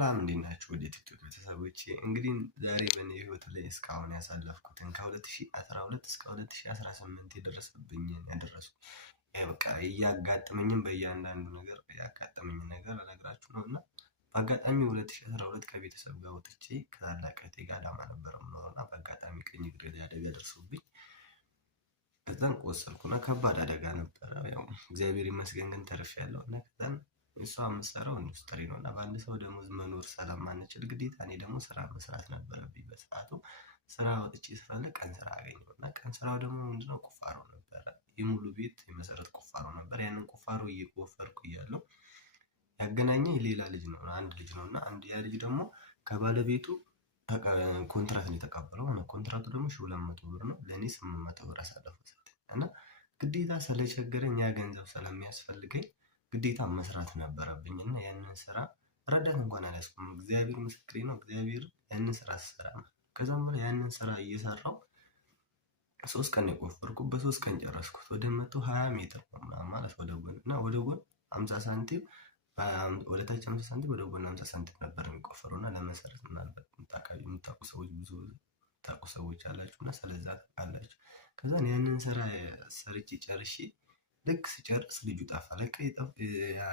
ሰላም እንዴት ናችሁ? ወደ ቲክቶክ ቤተሰቦቼ እንግዲህ ዛሬ በእኔ ህይወት ላይ እስካሁን ያሳለፍኩትን ከ2012 እስከ 2018 የደረሰብኝን በቃ እያጋጠመኝም በእያንዳንዱ ነገር ያጋጠመኝን ነገር እነግራችሁ ነው። እና በአጋጣሚ 2012 ከቤተሰብ ጋር ወጥቼ ከታላቅ እህቴ ጋር አዳማ ነበር የምኖረው እና በአጋጣሚ ቀኝ እግሬ ላይ አደጋ ደርሶብኝ ከዛን ቆሰልኩና ከባድ አደጋ ነበረ። ያው እግዚአብሔር ይመስገን ግን ተርፌያለሁ። እና ከዛን እሷ የምትሰራው ኢንዱስትሪ ነው እና በአንድ ሰው ደሞዝ መኖር ስለማንችል ግዴታ እኔ ደግሞ ስራ መስራት ነበረብኝ። በሰዓቱ ስራ ወጥቼ ስፈልግ ቀን ስራ አገኘሁ እና ቀን ስራው ደግሞ ምንድነው ቁፋሮ ነበረ። የሙሉ ቤት የመሰረት ቁፋሮ ነበር። ያንን ቁፋሮ እየቆፈርኩ እያለሁ ያገናኘኝ ሌላ ልጅ ነው፣ አንድ ልጅ ነው እና ያ ልጅ ደግሞ ከባለቤቱ ኮንትራት ነው የተቀበለው። ኮንትራቱ ደግሞ 1200 ብር ነው። ለእኔ 800 ብር አሳልፎ ሰጠኝ እና ግዴታ ስለቸገረኝ ያ ገንዘብ ስለሚያስፈልገኝ ግዴታ መስራት ነበረብኝ እና ያንን ስራ ረዳት እንኳን አልያዝኩም። እግዚአብሔር ምስክሬ ነው። እግዚአብሔር ያንን ስራ ስሰራ ከዛም በኋላ ያንን ስራ እየሰራሁ 3 ቀን የቆፈርኩት በ3 ቀን ጨረስኩት። ወደ 120 ሜትር ማለት ወደ ጎን እና ወደ ጎን 50 ሳንቲም ወደ ታች 50 ሳንቲም ወደ ጎን 50 ሳንቲም ነበር የሚቆፈረው እና ለመሰረት ምናልባት የምታውቁ ሰዎች ብዙ የምታውቁ ሰዎች አላችሁ እና ስለዛ አላችሁ። ከዛን ያንን ስራ ሰርቼ ጨርሼ ልክ ስጨርስ ልጁ ጠፋ። ለካ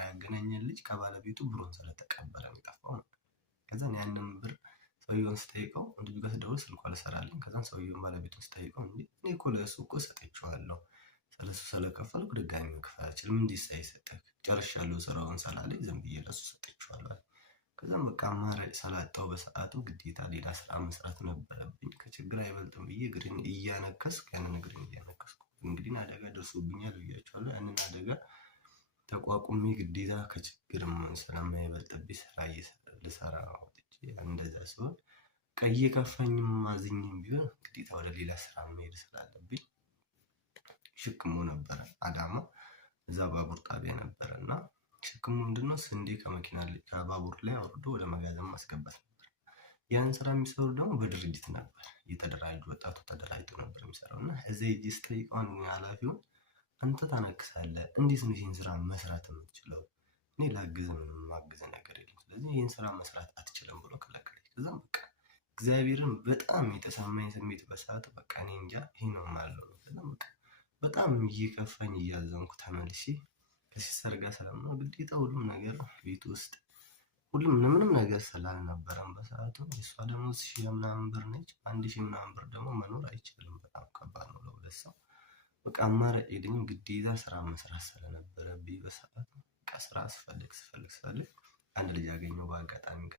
ያገናኘን ልጅ ከባለቤቱ ብሩን ስለተቀበለ ነው የጠፋው። ከዛን ያንን ብር ሰውየውን ስጠይቀው ልጁ ጋር ስደውል ስልኩ አልሰራልኝ። ከዛን ሰውየውን ባለቤቱን ስጠይቀው እንዴ እኔ እኮ ለእሱ እኮ ሰጥቼዋለሁ፣ ስለሱ ስለከፈልኩ ድጋሚ መክፈል አልችልም፣ እንዴት ሳይሰጠህ ጨርሻለሁ ስራውን ስላለኝ ዝም ብዬ ለሱ ሰጥቼዋለሁ። ከዛም በቃ አማራጭ ስላጣሁ በሰዓቱ ግዴታ ሌላ ስራ መስራት ነበረብኝ። ከችግር አይበልጥም ብዬ እግሬን እያነከስኩ እንግዲህ አደጋ ደርሶብኛል ብያችኋለሁ። ያንን አደጋ ተቋቁሜ ግዴታ ከችግርም ስለማይበልጥብኝ ስራ ልሰራ ወጥቼ እንደዛ ሲሆን እየከፋኝም አዝኜም ቢሆን ግዴታ ወደ ሌላ ስራ መሄድ ስላለብኝ ሽክሙ ነበረ አዳማ እዛ ባቡር ጣቢያ ነበረ እና ሽክሙ ምንድነው ስንዴ ከመኪና ላይ ከባቡር ላይ አውርዶ ወደ መጋዘን ማስገባት ነበር። ያን ስራ የሚሰሩ ደግሞ በድርጅት ነበር የተደራጁ ወጣቱ ተደራጅቶ ነበር የሚሰራው እና እዚህ ሂጄ ስጠይቀው ኃላፊውን አንተ ታነክሳለህ፣ እንዴት ነው ይሄን ስራ መስራት የምትችለው? እኔ ላግዝህ፣ ምንም ማግዝ ነገር የለም፣ ስለዚህ ይሄን ስራ መስራት አትችልም ብሎ ከለከለኝ። ከዛም በቃ እግዚአብሔርን በጣም የተሰማኝ ስሜት በሰዓቱ በቃ እኔ እንጃ ይሄ ነው ማለት ነው። ከዛም በቃ በጣም እየከፋኝ እያዘንኩ ተመልሼ ከሲስተር ጋር ስለምኖር ግዴታ ሁሉም ነገር ቤት ውስጥ ምንም ነገር ስላልነበረም በሰዓቱ እሷ ደግሞ 1000 ምናምን ብር ነች። 1000 ምናምን ብር ደግሞ መኖር አይችልም፣ በጣም ከባድ ነው ለሁለት ሰው። በቃ አማራጭ የለኝም፣ ግዴታ ስራ መስራት ስለነበረብኝ በሰዓቱ በቃ ስራ ስፈልግ አንድ ልጅ አገኘሁ በአጋጣሚ